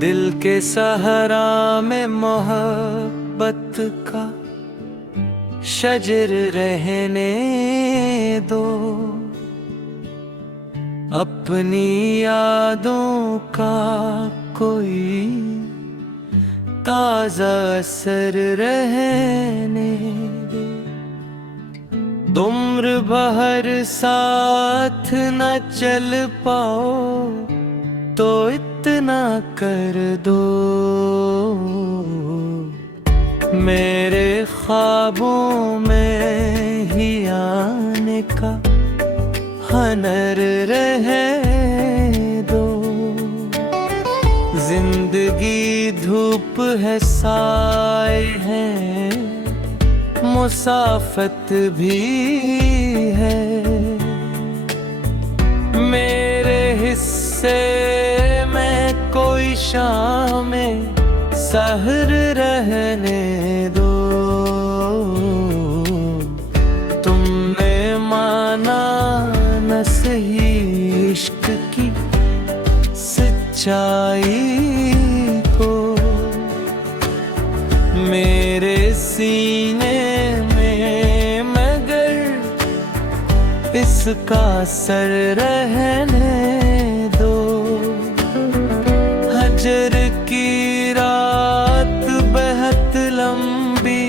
दिल के सहरा में मोहब्बत का शजर रहने दो। अपनी यादों का कोई ताजा असर रहने दो। उम्र भर साथ न चल पाओ तो इतना कर दो। मेरे ख्वाबों में ही आने का हनर रहे दो। जिंदगी धूप है, साए है, मुसाफत भी है। मेरे हिस्से में कोई शामें सहर रहने दो। तुमने माना न सही इश्क की सच्चाई को। मेरे सीने में मगर इसका असर रहने दो। हजर की रात बहुत लंबी,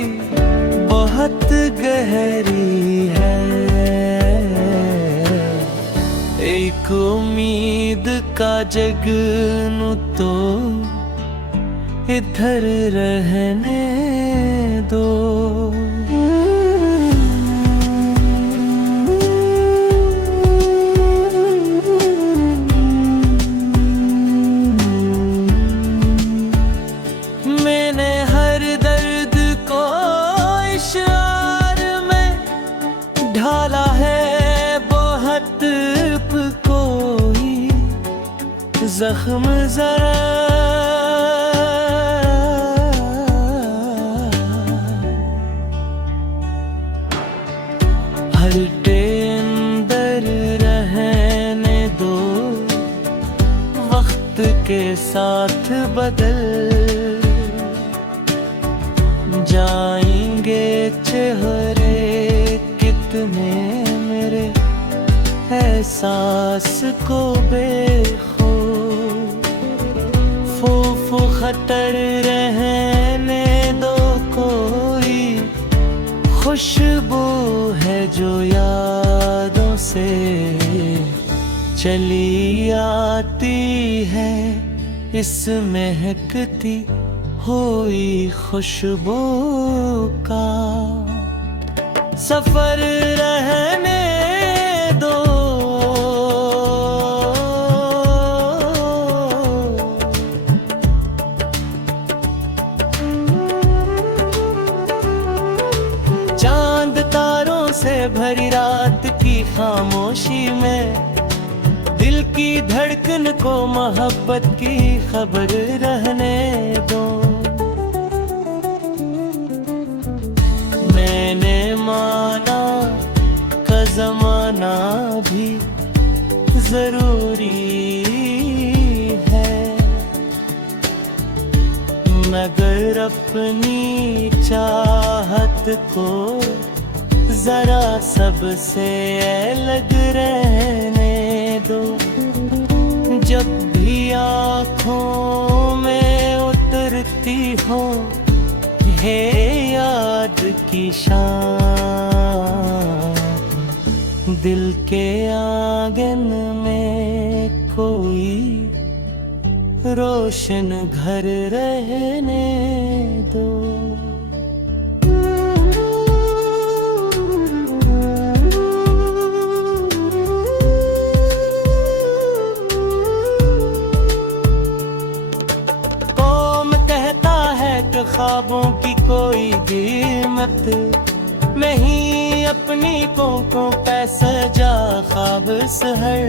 बहुत गहरी है। एक उम्मीद का जगनू तो इधर रहने दो। मैंने हर दर्द को इशार में ढाला है, बहुत कोई जख्म जरा हल्टे अंदर रहने दो। वक्त के साथ बदल जाएंगे चेहरे कितने मेरे एहसास को बेखो। फूफू खतर रहने दो, कोई खुशबू है जो यादों से चली आती है। इस महकती हुई खुशबू का सफर रहने दो। चांद तारों से भरी रात की खामोशी में दिल की धड़कन को मोहब्बत की खबर रहने दो। मैंने माना का ज़माना भी जरूरी है, मगर अपनी चाहत को जरा सबसे अलग रहने दो। जब भी आँखों में उतरती हो है याद की शान, दिल के आंगन में कोई रोशन घर रहने दो। ख्वाबों की कोई कीमत नहीं, अपनी को पैसा जा ख्वाब सहर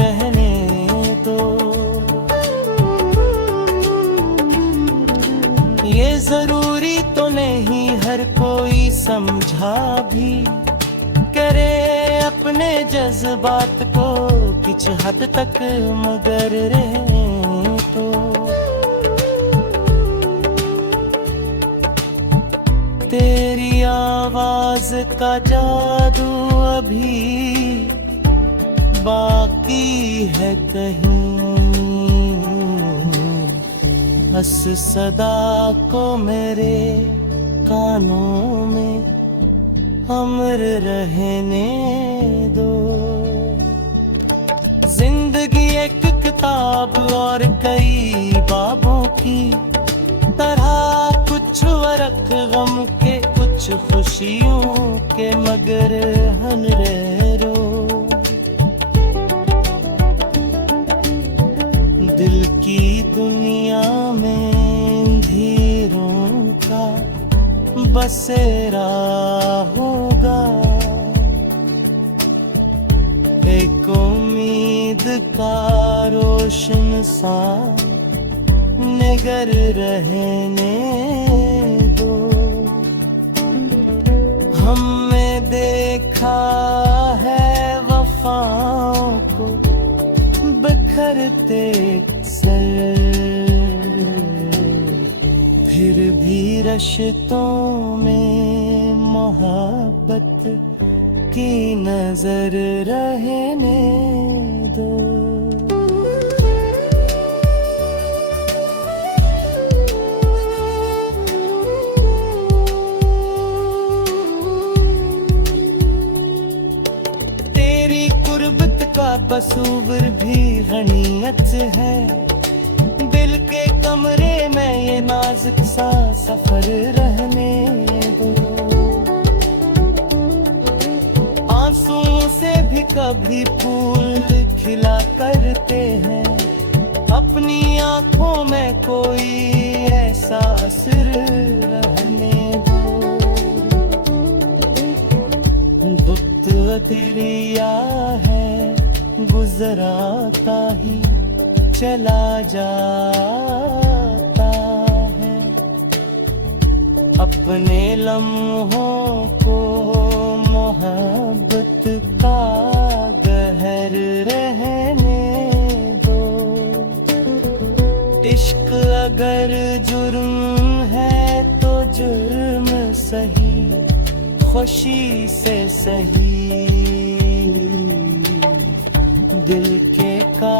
रहने दो। ये जरूरी तो नहीं हर कोई समझा भी करे अपने जज्बात को कुछ हद तक, मगर रहे तो तेरी आवाज का जादू अभी बाकी है कहीं, हंस सदा को मेरे कानों में अमर रहने दो। जिंदगी एक किताब और कई बाबों की तरह, कुछ वरक गम के कुछ खुशियों के, मगर हनरेरो दिल की दुनिया में धीरों का बसेरा होगा। एक उम्मीद का रोशन सा निगर रहने दो। हमने देखा है वफाओं को बिखरते सर, फिर भी रिश्तों में मोहब्बत की नजर रहने दो। तेरी कुर्बत का बसूवर भी गनीमत है, दिल के कमरे में ये नाजुक सा सफर रहने दो। आंसुओं से भी कभी फूल खिला करते हैं, अपनी आंखों में कोई ऐसा सिर रहने दो। गुप्त अतिरिया है गुजराता ही चला जाता है, अपने लम्हों को मोहब्बत का गहर रहने दो। इश्क अगर जुर्म है तो जुर्म सही, खुशी से सही, दिल के का